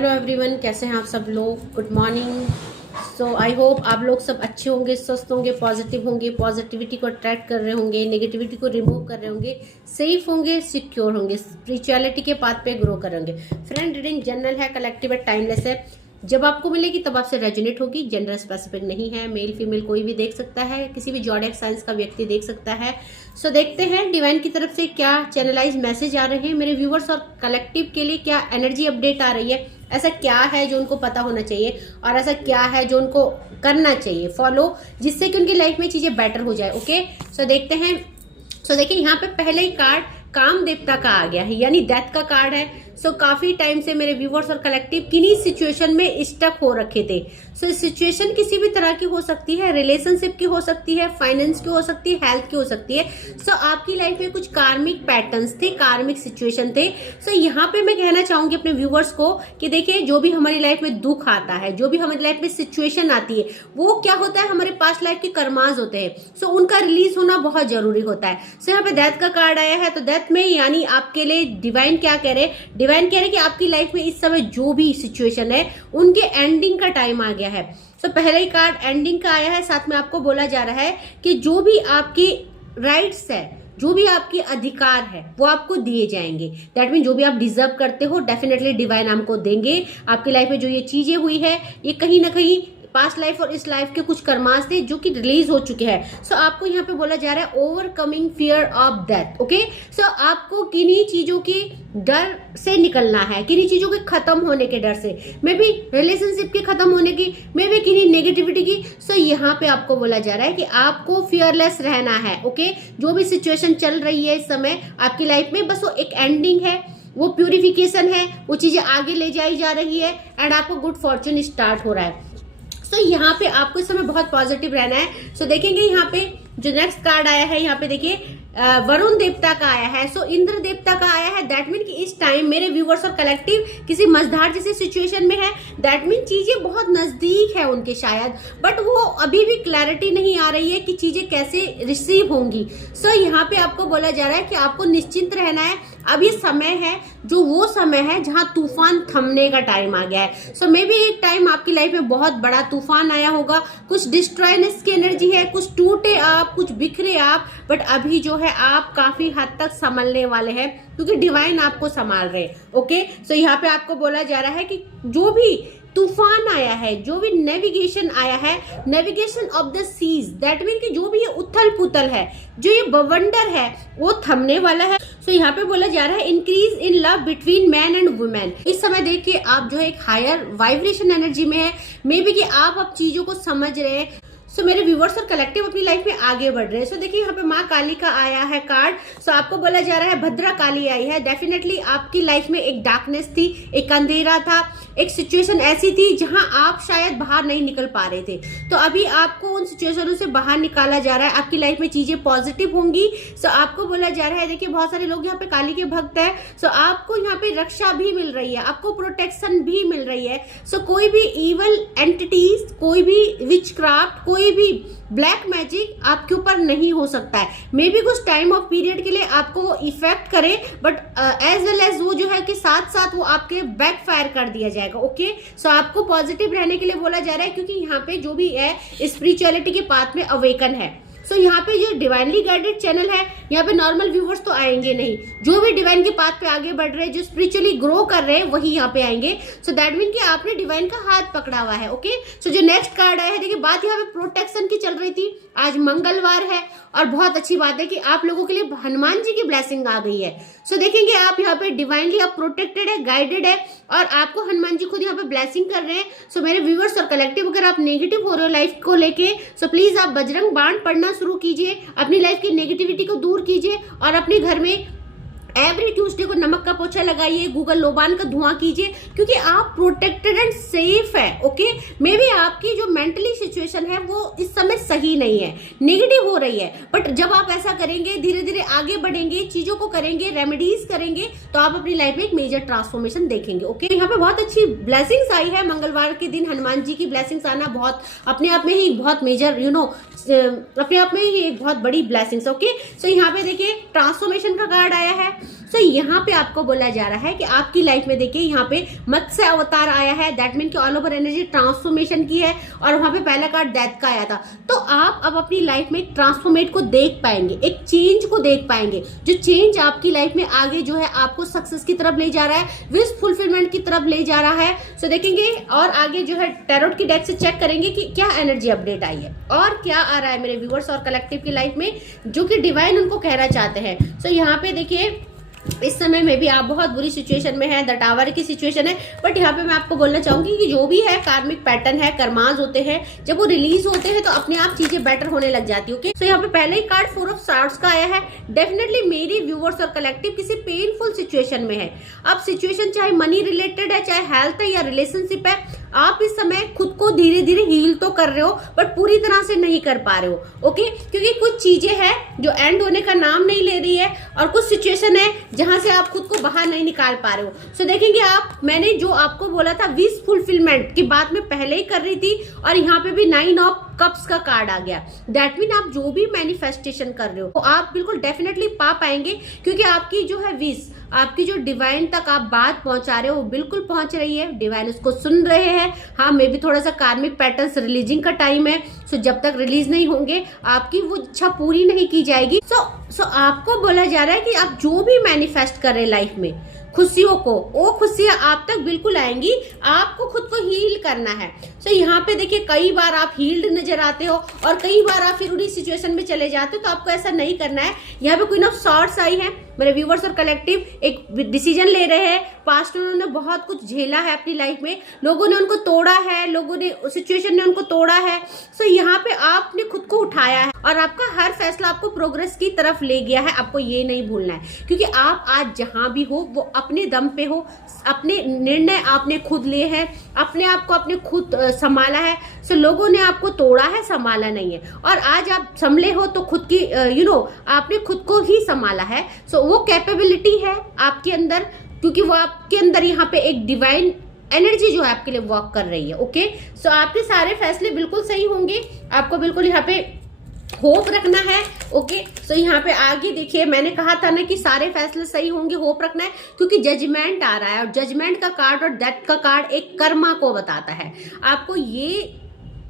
Hello everyone, कैसे हैं आप सब लोग। Good morning. So I hope आप लोग सब अच्छे होंगे, स्वस्थ होंगे, पॉजिटिव होंगे, पॉजिटिविटी को अट्रैक्ट कर रहे होंगे, नेगेटिविटी को रिमूव कर रहे होंगे, सेफ होंगे, सिक्योर होंगे, स्पिरिचुअलिटी के पाथ पे ग्रो कर रहे होंगे। फ्रेंड रीडिंग जनरल है, कलेक्टिव है, टाइमलेस है। जब आपको मिलेगी तब आपसे रेजोनेट होगी। जेंडर स्पेसिफिक नहीं है, मेल फीमेल कोई भी देख सकता है, किसी भी जॉडियक साइंस का व्यक्ति देख सकता है। सो देखते हैं डिवाइन की तरफ से क्या चैनलाइज मैसेज आ रहे हैं मेरे व्यूवर्स और कलेक्टिव के लिए, क्या एनर्जी अपडेट आ रही है, ऐसा क्या है जो उनको पता होना चाहिए और ऐसा क्या है जो उनको करना चाहिए फॉलो, जिससे कि उनकी लाइफ में चीजें बेटर हो जाए। ओके, सो देखते हैं। सो देखिए यहाँ पे पहले ही कार्ड काम देवता का आ गया है, यानी डेथ का कार्ड है। सो काफी टाइम से मेरे व्यूवर्स और कलेक्टिव किन्हीं सिचुएशन में स्टक हो रखे थे। सो सिचुएशन किसी भी तरह की हो सकती है, रिलेशनशिप की हो सकती है, फाइनेंस की हो सकती है, हेल्थ की हो सकती है। सो आपकी लाइफ में कुछ कार्मिक पैटर्न्स थे, कार्मिक सिचुएशन थे। सो यहाँ पे मैं कहना चाहूंगी अपने व्यूवर्स को कि देखिए, जो भी हमारी लाइफ में दुख आता है, जो भी हमारी लाइफ में सिचुएशन आती है, वो क्या होता है, हमारे पास्ट लाइफ के कर्माज होते हैं। सो उनका रिलीज होना बहुत जरूरी होता है। सो यहाँ पे डेथ का कार्ड आया है, तो डेथ में यानी आपके लिए डिवाइन क्या कह रहे हैं, डिवाइन कह रहे हैं कि आपकी लाइफ में इस समय जो भी सिचुएशन है उनके एंडिंग का टाइम आ गया है। सो पहले ही कार्ड एंडिंग का आया है, साथ में आपको बोला जा रहा है कि जो भी आपकी राइट्स है, जो भी आपके अधिकार है, वो आपको दिए जाएंगे। दैट मीन जो भी आप डिजर्व करते हो डेफिनेटली डिवाइन आपको देंगे। आपकी लाइफ में जो ये चीजें हुई है, ये कहीं ना कहीं पास्ट लाइफ और इस लाइफ के कुछ कर्मास थे जो कि रिलीज हो चुके हैं। सो आपको यहाँ पे बोला जा रहा है overcoming fear of death. Okay, so आपको किन्हीं चीजों की डर से निकलना है, किन्हीं चीजों के खत्म होने के डर से, मे बी रिलेशनशिप के खत्म होने की, मे बी किन्हीं नेगेटिविटी की। सो यहाँ पे आपको बोला जा रहा है कि आपको फियरलेस रहना है। ओके, जो भी सिचुएशन चल रही है इस समय आपकी लाइफ में, बस वो एक एंडिंग है, वो प्यूरिफिकेशन है, वो चीजें आगे ले जाई जा रही है एंड आपको गुड फॉर्चून स्टार्ट हो रहा है। सो यहाँ पे आपको इस समय बहुत पॉजिटिव रहना है। सो देखेंगे यहाँ पे जो नेक्स्ट कार्ड आया है, यहाँ पे देखिए वरुण देवता का आया है, सो इंद्र देवता का आया है। दैट मीन कि इस टाइम मेरे व्यूवर्स और कलेक्टिव किसी मझधार जैसी सिचुएशन में है। दैट मीन चीजें बहुत नजदीक है उनके शायद, बट वो अभी भी क्लैरिटी नहीं आ रही है कि चीजें कैसे रिसीव होंगी। सो यहाँ पे आपको बोला जा रहा है कि आपको निश्चिंत रहना है। अब ये समय है जो वो समय है जहां तूफान थमने का टाइम आ गया है। सो मे बी एक टाइम आपकी लाइफ में बहुत बड़ा तूफान आया होगा, कुछ डिस्ट्रॉयनेस की एनर्जी है, कुछ टूटे आप, कुछ बिखरे आप, बट अभी जो है आप काफी हद तक संभलने वाले हैं क्योंकि डिवाइन आपको संभाल रहे हैं। ओके, सो यहाँ पे आपको बोला जा रहा है कि जो भी तूफान आया है, जो भी नेविगेशन आया है, navigation of the seas, that mean कि जो भी ये उथल पुथल है, जो ये बवंडर है, वो थमने वाला है। सो यहाँ पे बोला जा रहा है increase in love between man and women. इस समय देखिए आप जो है एक हायर वाइब्रेशन एनर्जी में है, मे बी कि आप अब चीजों को समझ रहे हैं। सो मेरे व्यूवर्स और कलेक्टिव अपनी लाइफ में आगे बढ़ रहे हैं। सो देखिए यहाँ पे माँ काली का आया है कार्ड। सो आपको बोला जा रहा है भद्रा काली आई है। डेफिनेटली आपकी लाइफ में एक डार्कनेस थी, एक अंधेरा था, एक सिचुएशन ऐसी थी जहां आप शायद बाहर नहीं निकल पा रहे थे। तो अभी आपको उन सिचुएशनों से बाहर निकाला जा रहा है, आपकी लाइफ में चीजें पॉजिटिव होंगी। सो आपको बोला जा रहा है, देखिए बहुत सारे लोग यहाँ पे काली के भक्त है। सो आपको यहाँ पे रक्षा भी मिल रही है, आपको प्रोटेक्शन भी मिल रही है। सो कोई भी इवल एंटिटीज, कोई भी विचक्राफ्ट, कोई भी ब्लैक मैजिक आपके ऊपर नहीं हो सकता है। मे बी कुछ टाइम ऑफ पीरियड के लिए आपको वो इफेक्ट करे, बट एज वेल एज वो जो है कि साथ साथ वो आपके बैक फायर कर दिया जाएगा। ओके, सो आपको पॉजिटिव रहने के लिए बोला जा रहा है क्योंकि यहाँ पे जो भी है स्पिरिचुअलिटी के पाथ में अवेकन है। सो यहाँ पे जो डिवाइनली गाइडेड चैनल है, यहाँ पे नॉर्मल व्यूवर्स तो आएंगे नहीं, जो भी डिवाइन के पाथ पे आगे बढ़ रहे हैं, जो स्पिरिचुअली ग्रो कर रहे हैं, वही यहाँ पे आएंगे। सो दैट मीन कि आपने डिवाइन का हाथ पकड़ा हुआ है। ओके, सो जो नेक्स्ट कार्ड आया है, देखिए बात यहाँ पे प्रोटेक्शन की चल रही थी। आज मंगलवार है और बहुत अच्छी बात है कि आप लोगों के लिए हनुमान जी की ब्लेसिंग आ गई है। सो देखेंगे आप यहाँ पे डिवाइनली आप प्रोटेक्टेड है, गाइडेड है और आपको हनुमान जी खुद यहाँ पे ब्लेसिंग कर रहे हैं। सो मेरे व्यूवर्स और कलेक्टिव, अगर आप नेगेटिव हो रहे हो लाइफ को लेके, सो प्लीज आप बजरंग बाण पढ़ना शुरू कीजिए, अपनी लाइफ की नेगेटिविटी को दूर कीजिए और अपने घर में एवरी ट्यूसडे को नमक का पोछा लगाइए, गूगल लोबान का धुआं कीजिए, क्योंकि आप प्रोटेक्टेड एंड सेफ है। ओके, मे बी आपकी जो मेंटली सिचुएशन है वो इस समय सही नहीं है, नेगेटिव हो रही है, बट जब आप ऐसा करेंगे, धीरे धीरे आगे बढ़ेंगे, चीजों को करेंगे, रेमेडीज करेंगे, तो आप अपनी लाइफ में एक मेजर ट्रांसफॉर्मेशन देखेंगे। ओके, यहाँ पे बहुत अच्छी ब्लेसिंग्स आई है। मंगलवार के दिन हनुमान जी की ब्लेसिंग्स आना बहुत अपने आप में ही बहुत मेजर अपने आप में ही एक बहुत बड़ी ब्लेसिंग्स। ओके, सो यहाँ पे देखिए ट्रांसफॉर्मेशन का कार्ड आया है। सो यहाँ पे आपको बोला जा रहा है कि आपकी लाइफ में देखिए यहाँ पे मत्स्य अवतार आया है, दैट मीन कि ऑल ओवर एनर्जी ट्रांसफॉर्मेशन की है, और वहां पे पहला कार्ड डेथ का आया था। तो आप अब अपनी लाइफ में ट्रांसफॉर्मेट को देख पाएंगे, एक चेंज को देख पाएंगे, जो चेंज आपकी लाइफ में आगे जो है आपको सक्सेस की तरफ ले जा रहा है, विश फुलफिलमेंट की तरफ ले जा रहा है। सो देखेंगे और आगे जो है टैरोट की डेक से चेक करेंगे कि क्या एनर्जी अपडेट आई है और क्या आ रहा है मेरे व्यूअर्स और कलेक्टिव की लाइफ में, जो कि डिवाइन उनको कहना चाहते हैं। सो यहाँ पे देखिए इस समय में भी आप बहुत बुरी सिचुएशन में है, द टावर की सिचुएशन है, बट यहाँ पे मैं आपको बोलना चाहूंगी कि जो भी है कार्मिक पैटर्न है, कर्माज होते हैं, जब वो रिलीज होते हैं तो अपने आप चीजें बेटर होने लग जाती है। ओके, तो यहाँ पे पहले ही कार्ड 4 ऑफ सॉर्ड्स का आया है। डेफिनेटली मेरी व्यूअर्स और कलेक्टिव किसी पेनफुल सिचुएशन में है। अब सिचुएशन चाहे मनी रिलेटेड है, चाहे हेल्थ है या रिलेशनशिप है, आप इस समय खुद को धीरे धीरे हील तो कर रहे हो बट पूरी तरह से नहीं कर पा रहे हो। ओके, क्योंकि कुछ चीजें हैं जो एंड होने का नाम नहीं ले रही है और कुछ सिचुएशन है जहां से आप खुद को बाहर नहीं निकाल पा रहे हो। सो देखेंगे आप, मैंने जो आपको बोला था विश फुलफिलमेंट की बात मैं पहले ही कर रही थी, और यहाँ पे भी 9 ऑफ कप्स का कार्ड आ गया। दैट मीन आप जो भी मैनिफेस्टेशन कर रहे हो तो आप बिल्कुल डेफिनेटली पा पाएंगे, क्योंकि आपकी जो है विश, आपकी जो डिवाइन तक आप बात पहुंचा रहे हो वो बिल्कुल पहुंच रही है। डिवाइन उसको सुन रहे हैं। हाँ, मे भी थोड़ा सा कार्मिक पैटर्न्स रिलीजिंग का टाइम है, सो जब तक रिलीज नहीं होंगे आपकी वो इच्छा पूरी नहीं की जाएगी। सो आपको बोला जा रहा है कि आप जो भी मैनिफेस्ट कर रहे हैं लाइफ में, खुशियों को, वो खुशियां आप तक बिल्कुल आएंगी। आपको खुद को हील करना है। सो यहाँ पे देखिए कई बार आप हील्ड नजर आते हो और कई बार आप फिर उन्हीं सिचुएशन में चले जाते हो, तो आपको ऐसा नहीं करना है। यहाँ पे क्वीन ऑफ सॉर्ड्स आई है। मेरे व्यूवर्स और कलेक्टिव एक डिसीजन ले रहे हैं। पास्ट में उन्होंने बहुत कुछ झेला है अपनी लाइफ में, लोगों ने उनको तोड़ा है, लोगों ने, सिचुएशन ने उनको तोड़ा है। सो यहाँ पे आपने खुद को उठाया है और आपका हर फैसला आपको प्रोग्रेस की तरफ ले गया है। आपको ये नहीं भूलना है, क्योंकि आप आज जहां भी हो वो अपने दम पे हो, अपने निर्णय आपने खुद लिए हैं, अपने आप को आपने खुद संभाला है। सो लोगों ने आपको तोड़ा है, संभाला नहीं है, और आज आप संभले हो तो खुद की आपने खुद को ही संभाला है। सो वो कैपेबिलिटी है आपके अंदर, क्योंकि वो आपके अंदर यहाँ पे एक डिवाइन एनर्जी जो है आपके लिए वर्क कर रही है। ओके, सो आपके सारे फैसले बिल्कुल सही होंगे। आपको बिल्कुल यहाँ पे होप रखना है। ओके, सो यहाँ पे आगे देखिए, मैंने कहा था ना कि सारे फैसले सही होंगे, होप रखना है, क्योंकि जजमेंट आ रहा है और जजमेंट का कार्ड और डेथ का कार्ड एक कर्मा को बताता है। आपको ये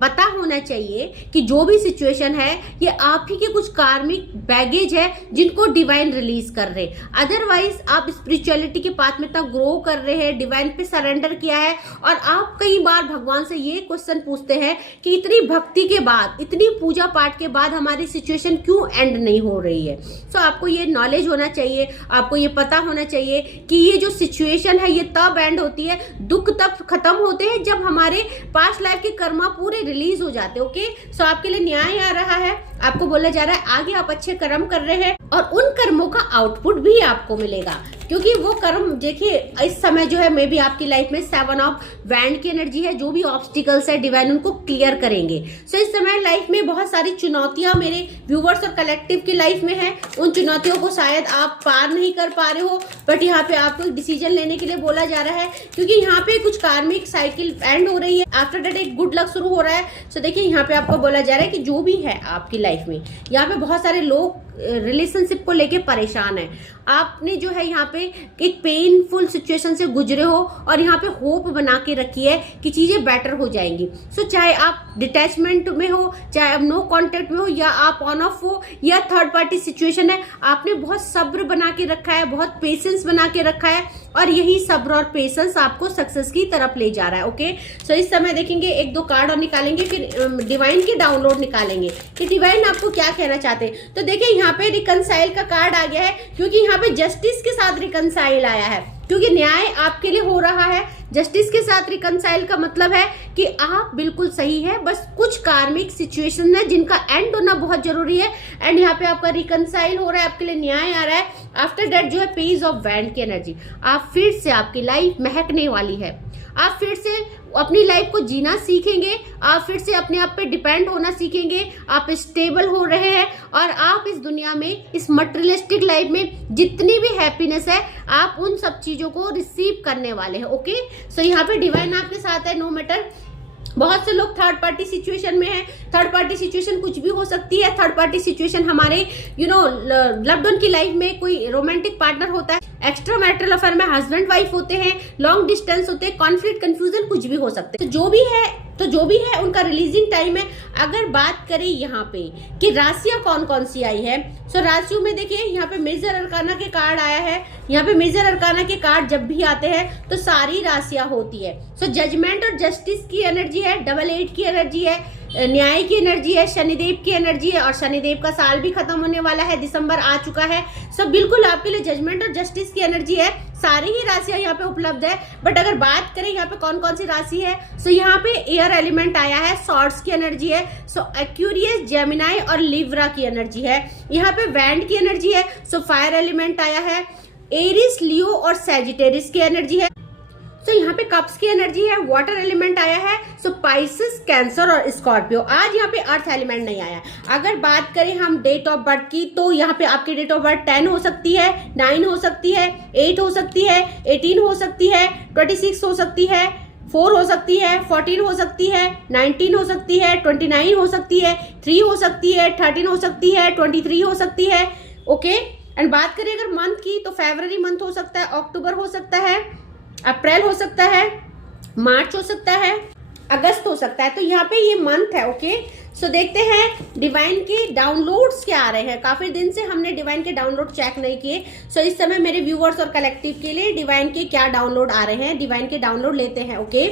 पता होना चाहिए कि जो भी सिचुएशन है ये आप ही के कुछ कार्मिक बैगेज है जिनको डिवाइन रिलीज कर रहे हैं। अदरवाइज आप स्पिरिचुअलिटी के पाथ में इतना ग्रो कर रहे हैं, डिवाइन पे सरेंडर किया है, और आप कई बार भगवान से ये क्वेश्चन पूछते हैं कि इतनी भक्ति के बाद, इतनी पूजा पाठ के बाद हमारी सिचुएशन क्यों एंड नहीं हो रही है। सो आपको ये नॉलेज होना चाहिए, आपको ये पता होना चाहिए कि ये जो सिचुएशन है ये तब एंड होती है, दुख तब खत्म होते हैं जब हमारे पास्ट लाइफ के कर्मा पूरे रिलीज हो जाते। ओके, सो आपके लिए न्याय आ रहा है। आपको बोला जा रहा है आगे आप अच्छे कर्म कर रहे हैं और उन कर्मों का आउटपुट भी आपको मिलेगा, क्योंकि वो कर्म देखिए इस समय जो है मे भी आपकी लाइफ में 7 ऑफ वैंड की एनर्जी है। जो भी ऑब्स्टिकल्स है डिवाइन उनको क्लियर करेंगे। सो इस समय लाइफ में बहुत सारी चुनौतियां मेरे व्यूवर्स और कलेक्टिव की लाइफ में है। उन चुनौतियों को शायद आप पार नहीं कर पा रहे हो, बट यहाँ पे आपको एक डिसीजन लेने के लिए बोला जा रहा है, क्योंकि यहाँ पे कुछ कार्मिक साइकिल एंड हो रही है, आफ्टर दैट एक गुड लक शुरू हो रहा है। सो देखिए यहाँ पे आपको बोला जा रहा है कि जो भी है आपकी लाइफ में, यहाँ पे बहुत सारे लोग रिलेशनशिप को लेके परेशान है। आपने जो है यहाँ पे एक पेनफुल सिचुएशन से गुजरे हो और यहाँ पे होप बना के रखी है कि चीजें बेटर हो जाएंगी। सो चाहे आप डिटैचमेंट में हो, चाहे आप नो कांटेक्ट में हो, या आप ऑन ऑफ हो, या थर्ड पार्टी सिचुएशन है, आपने बहुत सब्र बना के रखा है, बहुत पेशेंस बना के रखा है, और यही सब्र और पेशेंस आपको सक्सेस की तरफ ले जा रहा है। ओके, सो इस समय देखेंगे 1-2 कार्ड और निकालेंगे, फिर डिवाइन की डाउनलोड निकालेंगे कि डिवाइन आपको क्या कहना चाहते हैं। तो देखिए यहाँ पे रिकनसाइल का कार्ड आ गया है, क्योंकि यहाँ पे जस्टिस के साथ रिकनसाइल आया है, क्योंकि न्याय आपके लिए हो रहा है। जस्टिस के साथ रिकनसाइल का मतलब है कि आप बिल्कुल सही है, बस कुछ कार्मिक सिचुएशन है जिनका एंड होना बहुत जरूरी है, एंड यहाँ पे आपका रिकनसाइल हो रहा है, आपके लिए न्याय आ रहा है। आफ्टर दैट जो है पेज ऑफ वैंड की एनर्जी, आप फिर से, आपकी लाइफ महकने वाली है, आप फिर से अपनी लाइफ को जीना सीखेंगे, आप फिर से अपने आप पे डिपेंड होना सीखेंगे, आप स्टेबल हो रहे हैं, और आप इस दुनिया में, इस मटेरियलिस्टिक लाइफ में जितनी भी हैप्पीनेस है, आप उन सब चीजों को रिसीव करने वाले हैं। ओके, सो यहाँ पे डिवाइन आपके साथ है, नो मैटर। बहुत से लोग थर्ड पार्टी सिचुएशन में हैं। थर्ड पार्टी सिचुएशन कुछ भी हो सकती है। थर्ड पार्टी सिचुएशन हमारे लव्ड वन की लाइफ में कोई रोमांटिक पार्टनर होता है, एक्स्ट्रा मैरिटल अफेयर में हस्बैंड वाइफ होते हैं, लॉन्ग डिस्टेंस होते हैं, कॉन्फ्लिक्ट कंफ्यूजन कुछ भी हो सकते हैं। तो जो भी है उनका रिलीजिंग टाइम है। अगर बात करें यहाँ पे कि राशियां कौन कौन सी आई है, सो राशियों में देखिए यहाँ पे मेजर अरकाना के कार्ड आया है। यहाँ पे मेजर अरकाना के कार्ड जब भी आते हैं तो सारी राशियां होती है। सो जजमेंट और जस्टिस की एनर्जी है, डबल 8 की एनर्जी है, न्याय की एनर्जी है, शनिदेव की एनर्जी है, और शनिदेव का साल भी खत्म होने वाला है, दिसंबर आ चुका है। सब बिल्कुल आपके लिए जजमेंट और जस्टिस की एनर्जी है। सारी ही राशियां यहाँ पे उपलब्ध है। बट अगर बात करें यहाँ पे कौन कौन सी राशि है, सो यहाँ पे एयर एलिमेंट आया है, सॉर्ड्स की एनर्जी है, सो एक्यूरियस, जेमिनाई और लिब्रा की एनर्जी है। यहाँ पे वैंड की एनर्जी है, सो फायर एलिमेंट आया है, एरिस, लियो और सैजिटेरिस की एनर्जी है। सो यहाँ पे कप्स की एनर्जी है, वाटर एलिमेंट आया है, सो पाइसेस, कैंसर और स्कॉर्पियो। आज यहाँ पे अर्थ एलिमेंट नहीं आया। अगर बात करें हम डेट ऑफ बर्थ की, तो यहाँ पे आपकी डेट ऑफ बर्थ 10 हो सकती है, 9 हो सकती है, 8 हो सकती है, 18 हो सकती है, 26 हो सकती है, 4 हो सकती है, 14 हो सकती है, 19 हो सकती है, 29 हो सकती है, 3 हो सकती है, 13 हो सकती है, 23 हो सकती है। ओके, एंड बात करें अगर मंथ की, तो फरवरी मंथ हो सकता है, अक्टूबर हो सकता है, अप्रैल हो सकता है, मार्च हो सकता है, अगस्त हो सकता है। तो यहाँ पे ये मंथ है। ओके, सो देखते हैं डिवाइन के डाउनलोड्स क्या आ रहे हैं। काफी दिन से हमने डिवाइन के डाउनलोड चेक नहीं किए। सो इस समय मेरे व्यूअर्स और कलेक्टिव के लिए डिवाइन के क्या डाउनलोड आ रहे हैं, डिवाइन के डाउनलोड लेते हैं। ओके,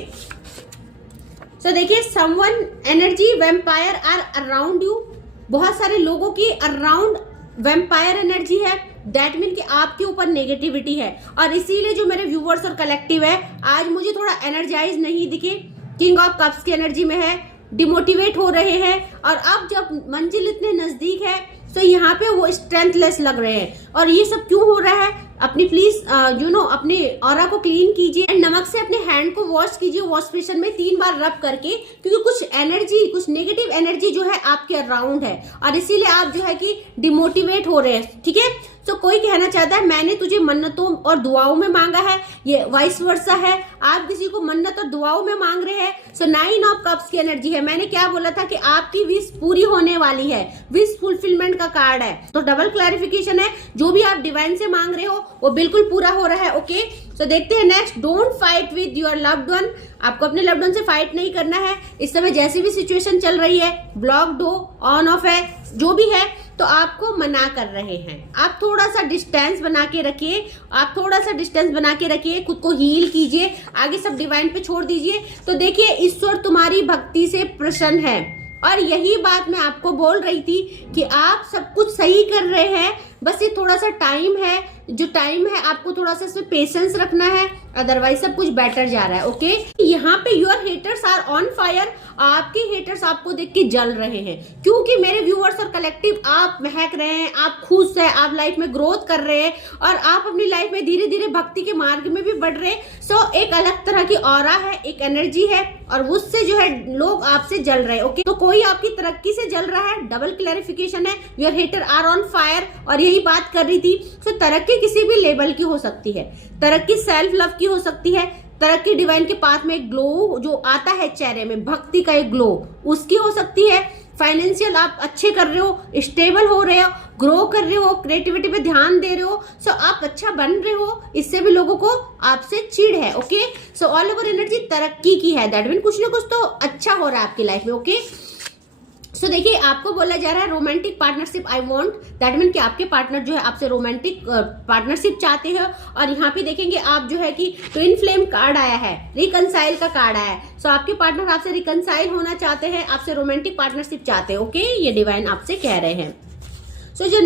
सो देखिए, someone energy vampire are around you. बहुत सारे लोगों की अराउंड वैम्पायर एनर्जी है। दैट मीन कि आपके ऊपर नेगेटिविटी है, और इसीलिए जो मेरे व्यूवर्स और कलेक्टिव है आज मुझे थोड़ा एनर्जाइज नहीं दिखे। किंग ऑफ कप्स की एनर्जी में है, डिमोटिवेट हो रहे हैं, और अब जब मंजिल इतने नजदीक है तो यहाँ पे वो स्ट्रेंथलेस लग रहे हैं। और ये सब क्यों हो रहा है, अपनी प्लीज अपने ऑरा को क्लीन कीजिए, एंड नमक से अपने हैंड को वॉश कीजिए वॉश बेसिन में 3 बार रब करके, क्योंकि कुछ एनर्जी, कुछ नेगेटिव एनर्जी जो है आपके अराउंड है, और इसीलिए आप जो है कि डिमोटिवेट हो रहे हैं। ठीक है, तो कोई कहना चाहता है मैंने तुझे मन्नतों और दुआओं में मांगा है, ये वाइस वर्सा है, आप किसी को मन्नत और दुआओं में मांग रहे हैं। सो 9 ऑफ कप्स की एनर्जी है। मैंने क्या बोला था कि आपकी विश पूरी होने वाली है, विश फुलफिलमेंट का कार्ड है। तो डबल क्लैरिफिकेशन है, जो भी आप डिवाइन से मांग रहे हो वो बिल्कुल पूरा हो रहा है। ओके, तो देखते हैं next. Don't fight with your loved one. आपको अपने लव्ड वन से फाइट नहीं करना है। इस समय जैसी भी सिचुएशन चल रही है, ब्लॉक्ड हो, ऑन ऑफ है, जो भी है, तो आपको मना कर रहे हैं। आप थोड़ा सा डिस्टेंस बना के रखिए, आप थोड़ा सा डिस्टेंस बना के रखिए, खुद को हील कीजिए, आगे सब डिवाइन पे छोड़ दीजिए। तो देखिए, ईश्वर तुम्हारी भक्ति से प्रसन्न है, और यही बात मैं आपको बोल रही थी कि आप सब कुछ सही कर रहे हैं। बस ये थोड़ा सा टाइम है, जो टाइम है आपको थोड़ा सा इसमें पेशेंस रखना है, अदरवाइज सब कुछ बेटर जा रहा है। ओके, यहाँ पे your haters are on fire. आपके हेटर्स आपको देख के जल रहे हैं, क्योंकि मेरे व्यूअर्स और कलेक्टिव आप महक रहे हैं, आप खुश हैं, आप लाइफ में ग्रोथ कर रहे हैं, और आप अपनी लाइफ में धीरे धीरे भक्ति के मार्ग में भी बढ़ रहे हैं। सो एक अलग तरह की ऑरा है, एक एनर्जी है, और उससे जो है लोग आपसे जल रहे हैं। ओके, तो कोई आपकी तरक्की से जल रहा है, डबल क्लैरिफिकेशन है, your hater are on fire. और यही बात कर रही थी। सो तरक्की किसी भी लेवल की हो सकती है, तरक्की सेल्फ लव की हो सकती है, तरक्की डिवाइन के पास में एक ग्लो जो आता है चेहरे में, भक्ति का एक ग्लो, उसकी हो सकती है। फाइनेंशियल आप अच्छे कर रहे हो, स्टेबल हो रहे हो, ग्रो कर रहे हो, क्रिएटिविटी पे ध्यान दे रहे हो, सो आप अच्छा बन रहे हो, इससे भी लोगों को आपसे चिढ़ है। Okay, so all over energy तरक्की की है। दैट मीन कुछ ना कुछ तो अच्छा हो रहा है आपकी लाइफ में। ओके, सो देखिए, आपको बोला जा रहा है romantic partnership I want. That mean कि आपके पार्टनर जो है आपसे रोमांटिक पार्टनरशिप चाहते हैं। और यहाँ पे देखेंगे आप जो है कि ट्विन फ्लेम कार्ड आया है, रिकनसाइल का कार्ड आया है। सो आपके पार्टनर आपसे रिकनसाइल होना चाहते हैं, आपसे रोमांटिक पार्टनरशिप चाहते हैं। ओके, ये डिवाइन आपसे कह रहे हैं। सो जो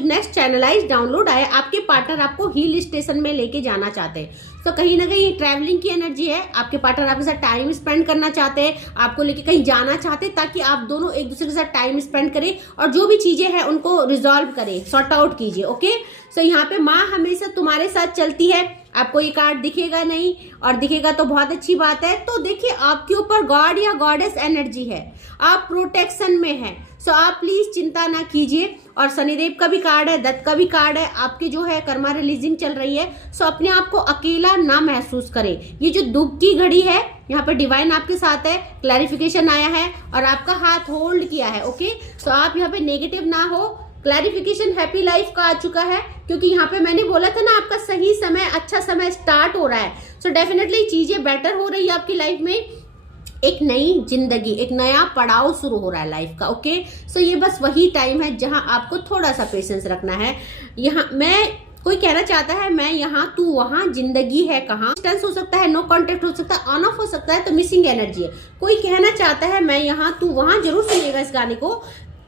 नेक्स्ट चैनलाइज डाउनलोड आया, आपके पार्टनर आपको हिल स्टेशन में लेके जाना चाहते हैं। तो कहीं ना कहीं ट्रैवलिंग की एनर्जी है, आपके पार्टनर आपके साथ टाइम स्पेंड करना चाहते हैं, आपको लेके कहीं जाना चाहते हैं, ताकि आप दोनों एक दूसरे के साथ टाइम स्पेंड करें और जो भी चीजें हैं उनको रिजॉल्व करें, सॉर्ट आउट कीजिए। ओके, सो यहाँ पे माँ हमेशा तुम्हारे साथ चलती है। आपको ये कार्ड दिखेगा नहीं, और दिखेगा तो बहुत अच्छी बात है। तो देखिए, आपके ऊपर गॉड या गॉडेस एनर्जी है, आप प्रोटेक्शन में है। सो आप प्लीज चिंता ना कीजिए। और शनिदेव का भी कार्ड है, दत्त का भी कार्ड है, आपकी जो है कर्मा रिलीजिंग चल रही है। सो अपने आप को अकेला ना महसूस करें। ये जो दुख की घड़ी है, यहाँ पे डिवाइन आपके साथ है, क्लैरिफिकेशन आया है और आपका हाथ होल्ड किया है। ओके, सो आप यहाँ पे नेगेटिव ना हो, क्लैरिफिकेशन हैप्पी लाइफ का आ चुका है, क्योंकि यहाँ पे मैंने बोला था ना आपका सही समय, अच्छा समय स्टार्ट हो रहा है। सो डेफिनेटली चीजें बेटर हो रही है आपकी लाइफ में, एक नई जिंदगी, एक नया पड़ाव शुरू हो रहा है लाइफ का। ओके, सो ये बस वही टाइम है जहां आपको थोड़ा सा पेशेंस रखना है। यहाँ कोई कहना चाहता है मैं यहाँ तू वहां, जिंदगी है कहाँ, डिस्टेंस हो सकता है, नो कांटेक्ट हो सकता है, ऑन ऑफ हो सकता है, तो मिसिंग एनर्जी है। कोई कहना चाहता है मैं यहाँ तू वहां, जरूर सुनिएगा इस गाने को,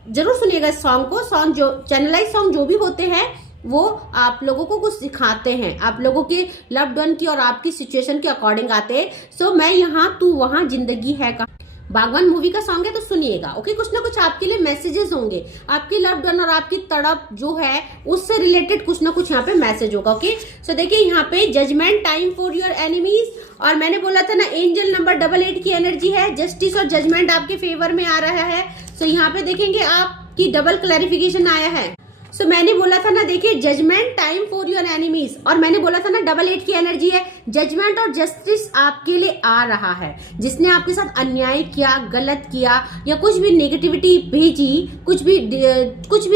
जरूर सुनिएगा इस सॉन्ग को। सॉन्ग जो चैनलाइज सॉन्ग जो भी होते हैं वो आप लोगों को कुछ सिखाते हैं, आप लोगों के लव्ड वन की और आपकी सिचुएशन के अकॉर्डिंग आते हैं। सो मैं यहाँ तू वहां, जिंदगी है कहाँ, बागवान मूवी का सॉन्ग है तो सुनिएगा। ओके, कुछ ना कुछ आपके लिए मैसेजेस होंगे, आपकी लव्ड वन और आपकी तड़प जो है उससे रिलेटेड कुछ ना कुछ यहाँ पे मैसेज होगा। ओके, सो देखिए यहाँ पे judgement time for your enemies, और मैंने बोला था ना एंजल नंबर 88 की एनर्जी है, जस्टिस और जजमेंट आपके फेवर में आ रहा है। सो यहाँ पे देखेंगे आपकी डबल क्लैरिफिकेशन आया है। सो मैंने बोला था ना, देखिए judgement time for your enemies, और मैंने बोला था ना 88 की एनर्जी है, जजमेंट और जस्टिस आपके लिए आ रहा है। जिसने आपके साथ अन्याय किया, गलत किया, या कुछ भी नेगेटिविटी भेजी, कुछ भी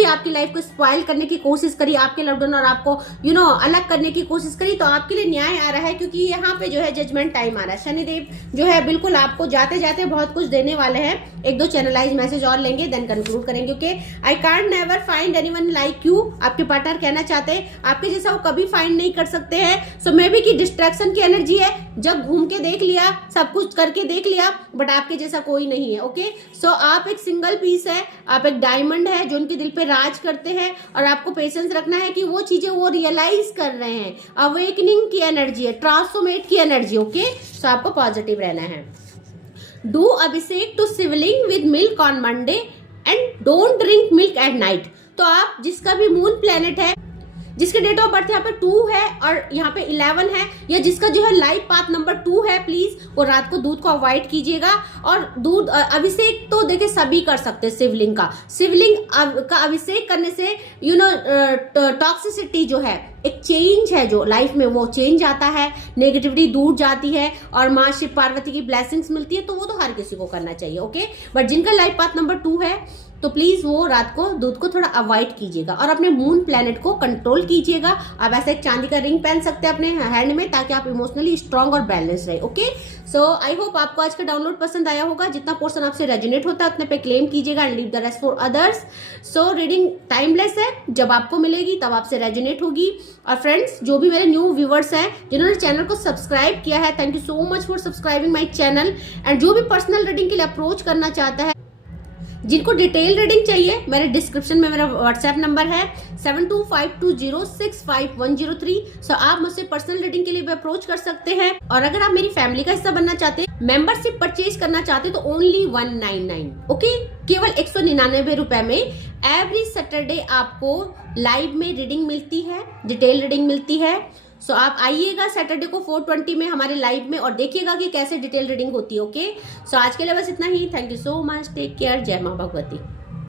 आपकी लाइफ को स्पॉइल करने की कोशिश करी, आपके लव्ड वन और आपको अलग करने की कोशिश करी, तो आपके लिए न्याय आ रहा है, क्योंकि यहाँ पे जो है जजमेंट टाइम आ रहा है। शनिदेव जो है बिल्कुल आपको जाते जाते बहुत कुछ देने वाले हैं। एक दो चैनलाइज मैसेज और लेंगे, देन कंक्लूड करेंगे। Okay, I can't never find anyone like you, आपके पार्टनर कहना चाहते हैं आपके जैसा वो कभी फाइंड नहीं कर सकते हैं। सो मे बी की डिस्ट्रैक्शन की एनर्जी है, जब घूम के देख लिया, सब कुछ करके देख लिया, बट आपके जैसा कोई नहीं है। ओके, सो आप एक सिंगल पीस है, आप एक डायमंड है जो उनके दिल पे राज करते हैं, और आपको पेशेंस रखना है कि वो चीजें वो रियलाइज कर रहे हैं। अवेकनिंग की एनर्जी है, ट्रांसफॉर्मेट की एनर्जी। ओके, सो आपको पॉजिटिव रहना है। Do abhishek to Shivling with milk on Monday and don't drink milk at night. तो आप जिसका भी मून प्लेनेट है, जिसके डेट ऑफ बर्थ यहाँ पे 2 है और यहाँ पे 11 है, या जिसका जो है लाइफ पाथ नंबर 2 है, प्लीज वो रात को दूध को अवॉइड कीजिएगा। और दूध अभिषेक तो देखिए सभी कर सकते हैं, शिवलिंग का अभिषेक करने से टॉक्सिसिटी जो है, एक चेंज है जो लाइफ में, वो चेंज आता है, नेगेटिविटी दूर जाती है, और माँ शिव पार्वती की ब्लेसिंग्स मिलती है। तो वो तो हर किसी को करना चाहिए। ओके, बट जिनका लाइफ पाथ नंबर 2 है तो प्लीज वो रात को दूध को थोड़ा अवॉइड कीजिएगा, और अपने मून प्लैनेट को कंट्रोल कीजिएगा। आप ऐसा एक चांदी का रिंग पहन सकते हैं अपने हैंड में, ताकि आप इमोशनली स्ट्रांग और बैलेंस रहे। ओके, सो आई होप आपको आज का डाउनलोड पसंद आया होगा। जितना पोर्शन आपसे रेजोनेट होता है उतने पे क्लेम कीजिएगा and leave the rest for others. So reading timeless है, जब आपको मिलेगी तब आपसे रेजोनेट होगी। और फ्रेंड्स, जो भी मेरे न्यू व्यूवर्स हैं जिन्होंने चैनल को सब्सक्राइब किया है, thank you so much for subscribing my channel. And जो भी पर्सनल रीडिंग के लिए अप्रोच करना चाहता है, जिनको डिटेल रीडिंग चाहिए, मेरे डिस्क्रिप्शन में मेरा व्हाट्सएप नंबर है 7252065103। सो आप मुझसे पर्सनल रीडिंग के लिए भी अप्रोच कर सकते हैं। और अगर आप मेरी फैमिली का हिस्सा बनना चाहते हैं, मेंबरशिप परचेज करना चाहते हैं, तो ओनली 199, ओके, केवल 199 रुपए में एवरी सैटरडे आपको लाइव में रीडिंग मिलती है, डिटेल रीडिंग मिलती है। सो आप आइएगा सैटरडे को 4:20 में हमारे लाइव में, और देखिएगा कि कैसे डिटेल रीडिंग होती है। ओके, सो आज के लिए बस इतना ही। Thank you so much, take care, जय मां भगवती।